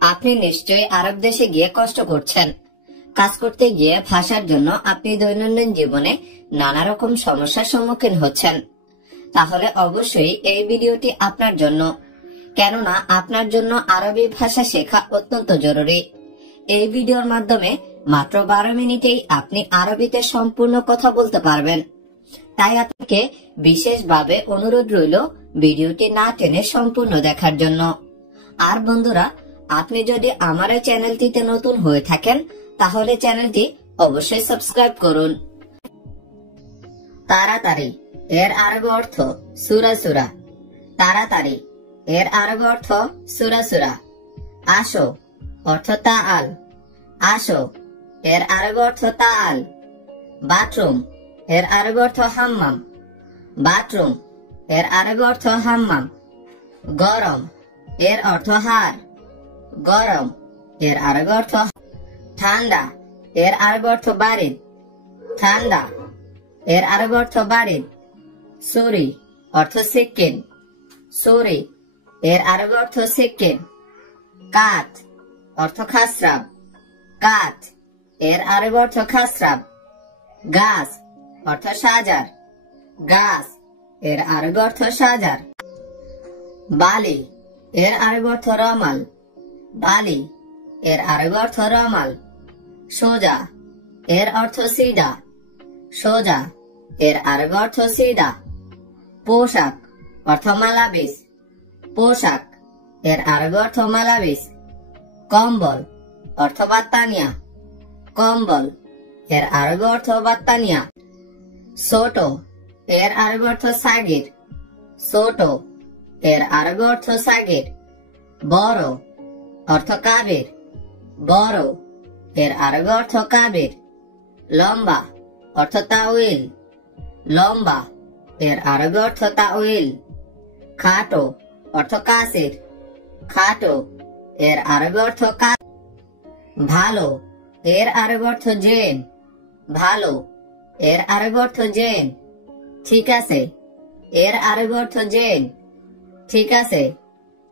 আপনি নিশ্চয়ই আরব দেশে গিয়ে কষ্ট করছেন। কাজ করতে গিয়ে ভাষার জন্য আপনি দৈনন্দিন জীবনে নানা রকম সমস্যার সম্মুখীন হচ্ছেন। তাহলে অবশ্যই এই ভিডিওটি আপনার জন্য, কেননা আপনার জন্য আরবি ভাষা শেখা অত্যন্ত জরুরি। এই ভিডিওর মাধ্যমে মাত্র 12 মিনিটেই আপনি আরবিতে সম্পূর্ণ কথা বলতে পারবেন। তাই আপনাকে বিশেষভাবে অনুরোধ রইল ভিডিওটি না টেনে সম্পূর্ণ দেখার জন্য। আর বন্ধুরা, আপনি যদি আমার এই চ্যানেলটিতে নতুন হয়ে থাকেন তাহলে চ্যানেলটি অবশ্যই সাবস্ক্রাইব করুন। তাড়াতাড়ি এর আরবি অর্থ সূরা সূরা। তাড়াতাড়ি এর আরবি অর্থ সূরা সূরা। আসো অর্থ তাআল। আসো এর আরবি অর্থ তাআল। বাথরুম এর আরবি অর্থ হাম্মাম। বাথরুম এর আরবি অর্থ হাম্মাম। গরম এর অর্থ হার। গরম এর আরবি অর্থ। ঠান্ডা এর আরবি অর্থ বারিদ। ঠান্ডা এর আরবি অর্থ বারিদ। সুরি অর্থ সিকিম। সুরি এর আরবি অর্থ সিকিম। কাঠ অর্থ খাসরাব। কাঠ এর আরবি অর্থ খাসরাব। গাছ অর্থ সাজার। গাছ এর আরবি অর্থ সাজার। বালি এর আরবি অর্থ রমাল। বালি এর আরবি অর্থ রমাল। সোজা এর অর্থ সিধা। সোজা এর আরবি অর্থ সিধা। পোশাক অর্থ মালাবিস। পোশাক এর আরবি অর্থ মালাবিস। কম্বল অর্থ বাত্তানিয়া। কম্বল এর আরবি অর্থ বাত্তানিয়া। ছোট এর আরবি অর্থ সাগির। ছোট এর আরবি অর্থ সাগির। বড় অর্থ কাবির। বড় এর আরবি অর্থ কাবির। লম্বা অর্থ তাউইল। লম্বা এর আরবি অর্থ তাউইল। খাটো অর্থ কাসির। খাটো এর আরবি অর্থ কাসির। ভালো এর আরবি অর্থ জেন। ভালো এর আরবি অর্থ জেন। ঠিক আছে এর আরবি অর্থ জেন। ঠিক আছে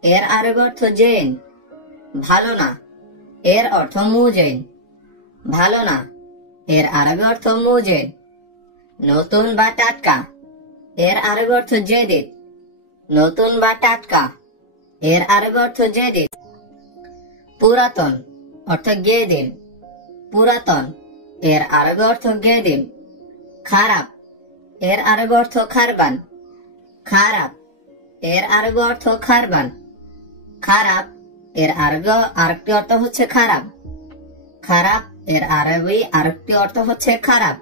এর আরবি অর্থ জেন। ভালো না এর অর্থ মুজেন। ভালো না এর আরবি অর্থ মুজেন। নতুন বা টাটকা এর আরবি অর্থ জেদিদ। নতুন বা টাটকা এর আরবি অর্থ জেদিদ। পুরাতন অর্থ গেদিম। পুরাতন এর আরবি অর্থ গেদিম। খারাপ এর আরবি অর্থ খারবান। খারাপ এর আরবি অর্থ খারবান। খারাপ এর আরবি আরেকটি অর্থ হচ্ছে খারাপ। খারাপ এর আরবি আরেকটি অর্থ হচ্ছে খারাপ।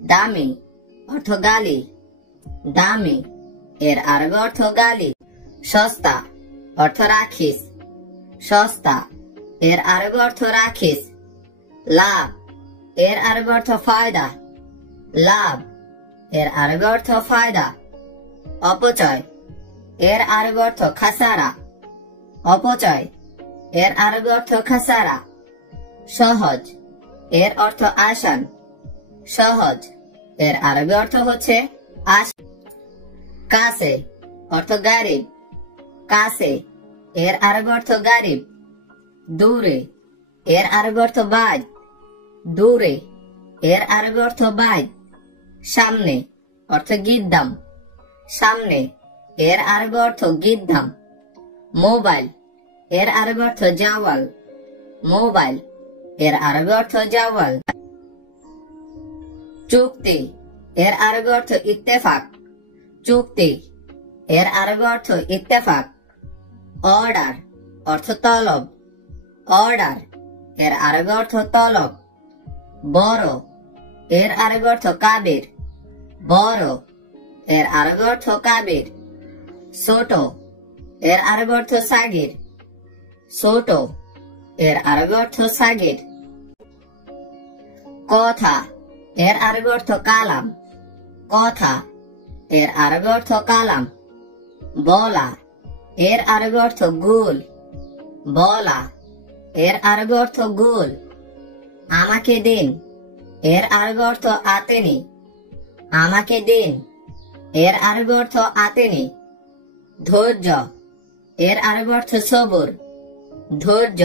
দামি অর্থ গালি। দামি এর আরবি অর্থ গালি। সস্তা অর্থ রাখিস। সস্তা এর আরবি অর্থ রাখিস। লাভ এর আরবি অর্থ ফায়দা। লাভ এর আরবি অর্থ ফায়দা। অপচয় এর আরবি অর্থ খাসারা। অপচয় এর আরবি অর্থ খাসারা। সহজ এর অর্থ আসান। সহজ এর আরবি অর্থ হচ্ছে আসান। কাছে অর্থ গারিব। কাছে এর আরবি অর্থ গারিব। দূরে এর আরবি অর্থ বাদ। দূরে এর আরবি অর্থ বাদ। সামনে অর্থ গিদ্দাম। সামনে এর আরবি অর্থ গিদ্দাম। মোবাইল এর আরবি অর্থ জাওয়াল। মোবাইল এর আরবি অর্থ জাওয়াল। চুক্তি এর আরবি অর্থ ইত্তেফাক। চুক্তি এর আরবি অর্থ ইত্তেফাক। অর্ডার অর্থ তলব। অর্ডার এর আরবি অর্থ তলব। বড় এর আরবি অর্থ কাবির। বড় এর আরবি অর্থ কাবির। ছোট এর আরবি অর্থ সাগির। ছোট এর আরবি অর্থ সাগির। কথা এর আরবি অর্থ কালাম। কথা এর আরবি অর্থ কালাম। বলা এর আরবি অর্থ গুল। বলা এর আরবি অর্থ গুল। আমাকে দিন এর আরবি অর্থ আতেনি। আমাকে দিন এর আরবি অর্থ আতেনি। ধৈর্য এর আরবি অর্থ সবুর। ধৈর্য,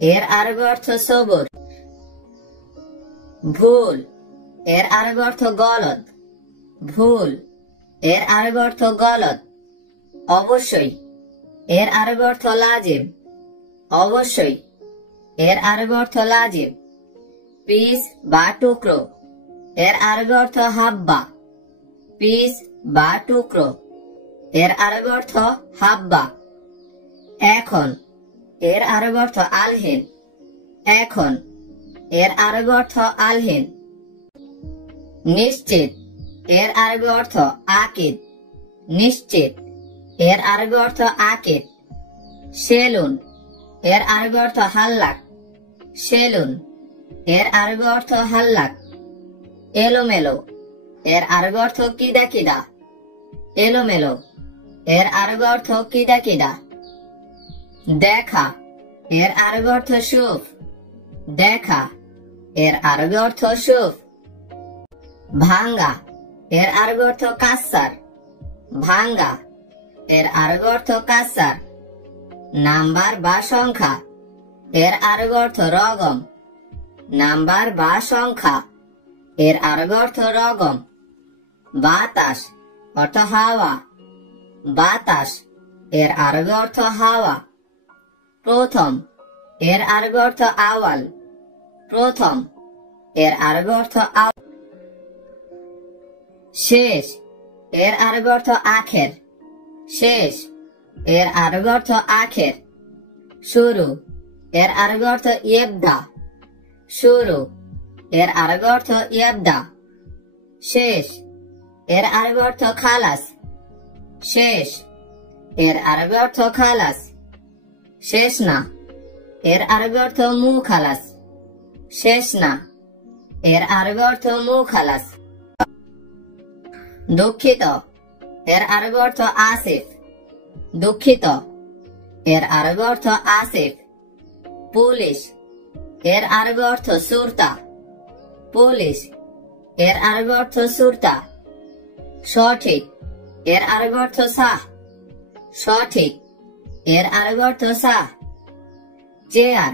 এর আরবি অর্থ সবর। ভুল, এর আরবি অর্থ গলত। ভুল, এর আরবি অর্থ গলত। অবশ্যই, এর আরবি অর্থ লাজিম। অবশ্যই, এর আরবি অর্থ লাজিম। পিস বা টুকরো, এর আরবি অর্থ হাব্বা। পিস বা টুকরো, এর আরবি অর্থ হাব্বা। এখন, এর আরবি অর্থ আলহিন। এখন, এর আরবি অর্থ আলহিন। নিশ্চিত, এর আরবি অর্থ আকিদ। নিশ্চিত, এর আরবি অর্থ আকিদ। সেলুন, এর আরবি অর্থ হাল্লাক। সেলুন, এর আরবি অর্থ হাল্লাক। এলোমেলো, এর আরবি অর্থ কিদা কিদা। এলোমেলো, এর আরবি অর্থ কিদা কিদা। দেখা, এর আরবি অর্থ শুফ। দেখা, এর আরবি অর্থ শুফ। ভাঙ্গা, এর আরবি অর্থ কাসার। ভাঙ্গা, এর আরবি অর্থ কাসার। নাম্বার বা সংখ্যা, এর আরবি অর্থ রগম। নাম্বার বা সংখ্যা, এর আরবি অর্থ রগম। বাতাস অর্থ হাওয়া। বাতাস, এর আরবি অর্থ হাওয়া। প্রথম, এর আরবি অর্থ আওয়াল। প্রথম, এর আরবি অর্থ আওয়াল। শেষ, এর আরবি অর্থ আখের। শেষ, এর আরবি অর্থ আখের। শুরু, এর আরবি অর্থ ইবদা। শুরু, এর আরবি অর্থ ইবদা। শেষ, এর আরবি অর্থ খালাস। শেষ, এর আরবি অর্থ খালাস। শেষ না, এর আরবি অর্থ মু খালাস। শেষ না, এর আরবি অর্থ মু খালাস। দুঃখিত, এর আরবি অর্থ আসিফ। দুঃখিত, এর আরবি অর্থ আসিফ। পুলিশ, এর আরবি অর্থ সুরতা। পুলিশ, এর আরবি অর্থ সুরতা। সঠিক, এর আরবি অর্থ সাহ। সঠিক, এর আরবি অর্থ সাহ। চেয়ার,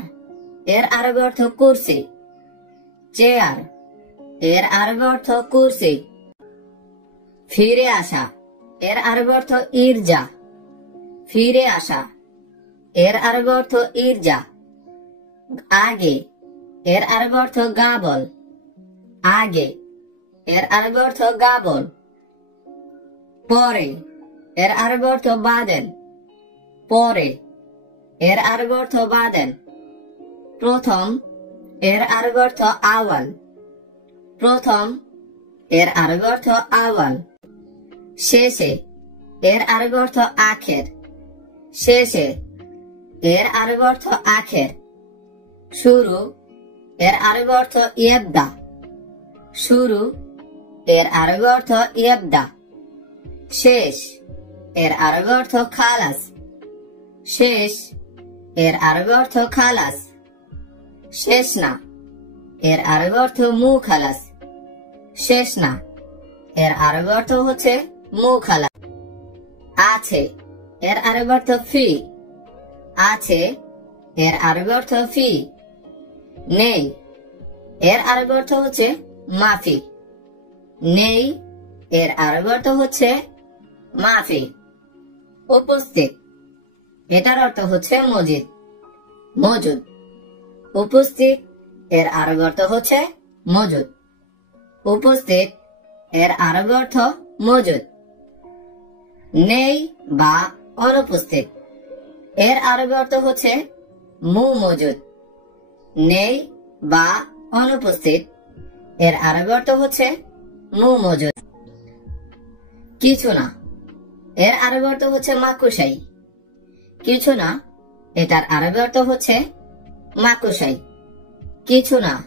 এর আরবি অর্থ কুরসি। চেয়ার, এর আরবি অর্থ কুরসি। ফিরে আসা, এর আরবি অর্থ ইরজা। ফিরে আসা, এর আরবি অর্থ ইরজা। আগে, এর আরবি অর্থ গাবল। আগে, এর আরবি অর্থ গাবল। পরে, এর আরবি অর্থ বাদেন। পরে, এর আরবি অর্থ বাদেন। প্রথম, এর আরবি অর্থ আওয়াল। প্রথম, এর আরবি অর্থ আওয়াল। শেষে, এর আরবি অর্থ আখের। শেষে, এর আরবি অর্থ আখের। শুরু, এর আরবি অর্থ ইবদা। শুরু, এর আরবি অর্থ ইবদা। শেষ, এর আরবি অর্থ খালাস। শেষ, এর আরবি অর্থ খালাস। শেষ না, এর আরবি অর্থ মু খালাস। শেষ না, এর আরবি অর্থ হচ্ছে মু খালাস। আছে, এর আরবি অর্থ ফি। আছে, এর আরবি অর্থ ফি। নেই, এর আরবি অর্থ হচ্ছে মাফি। নেই, এর আরবি অর্থ হচ্ছে মাফি। উপস্থিত, এটার অর্থ হচ্ছে মজিদ, মজুদ। উপস্থিত, এর আরবি অর্থ হচ্ছে মজুদ। উপস্থিত, এর আরবি অর্থ মজুদ। নেই বা অনুপস্থিত, এর আরবি অর্থ হচ্ছে মু মজুদ। নেই বা অনুপস্থিত, এর আরবি অর্থ হচ্ছে মু মজুদ। কিছু না, এর আরবি অর্থ হচ্ছে মাকুশাই। কিছু না, এটার আরবি অর্থ হচ্ছে মাকুশাই। কিছু না,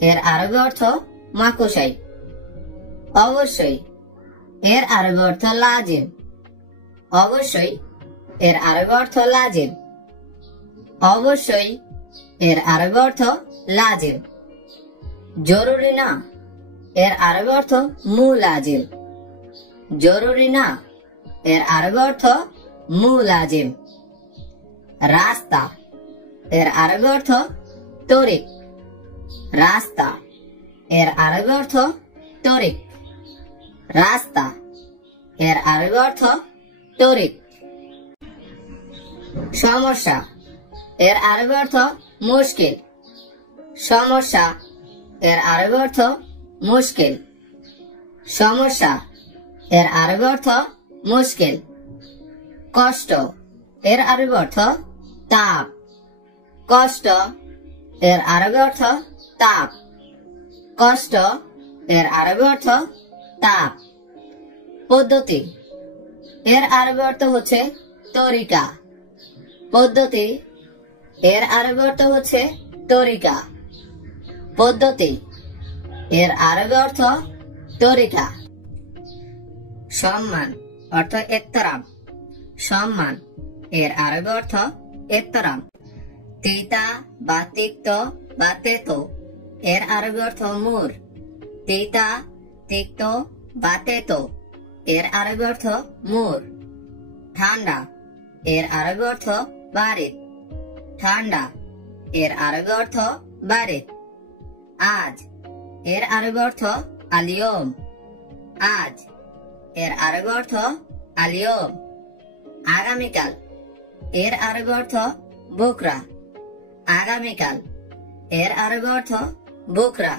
এর আরবি অর্থ মাকুশাই। অবশ্যই, এর আরবি অর্থ লাজিম। অবশ্যই, এর আরবি অর্থ লাজিম। অবশ্যই, এর আরবি অর্থ লাজিম। জরুরি না, এর আরবি অর্থ মু লাজিম। জরুরি না, এর আরবি অর্থ মু লাজিম। রাস্তা এর আরবি অর্থ তরিক। রাস্তা এর আরবি অর্থ তরিক। রাস্তা এর আরবি অর্থ তরিক। সমস্যা এর আরবি অর্থ মুশকিল। সমস্যা এর আরবি অর্থ মুশকিল। সমস্যা এর আরবি অর্থ মুশকিল। কষ্ট এর আরবি অর্থ তাপ। কষ্ট এর আরবি অর্থ তাপ। কষ্ট এর আরবি অর্থ তাপ। পদ্ধতি এর আরবি অর্থ হচ্ছে তরিকা। পদ্ধতি এর আরবি অর্থ হচ্ছে তরিকা। পদ্ধতি এর আরবি অর্থ তরিকা। সম্মান অর্থ এহতেরাম। সম্মান এর আরবি অর্থ এহতেরাম। তিতা বা তিক্ত বা তেতো এর আরবি অর্থ মুর। তিতা, তিক্ত বা তেতো এর আরবি অর্থ মুর। ঠান্ডা এর আরবি অর্থ বারিদ। ঠান্ডা এর আরবি অর্থ বারিদ। আজ এর আরবি অর্থ আলিয়ম। আজ এর আরবি অর্থ আলিয়ম। আগামীকাল এর আরবি অর্থ বুকরা। আগামীকাল এর আরবি অর্থ বুকরা।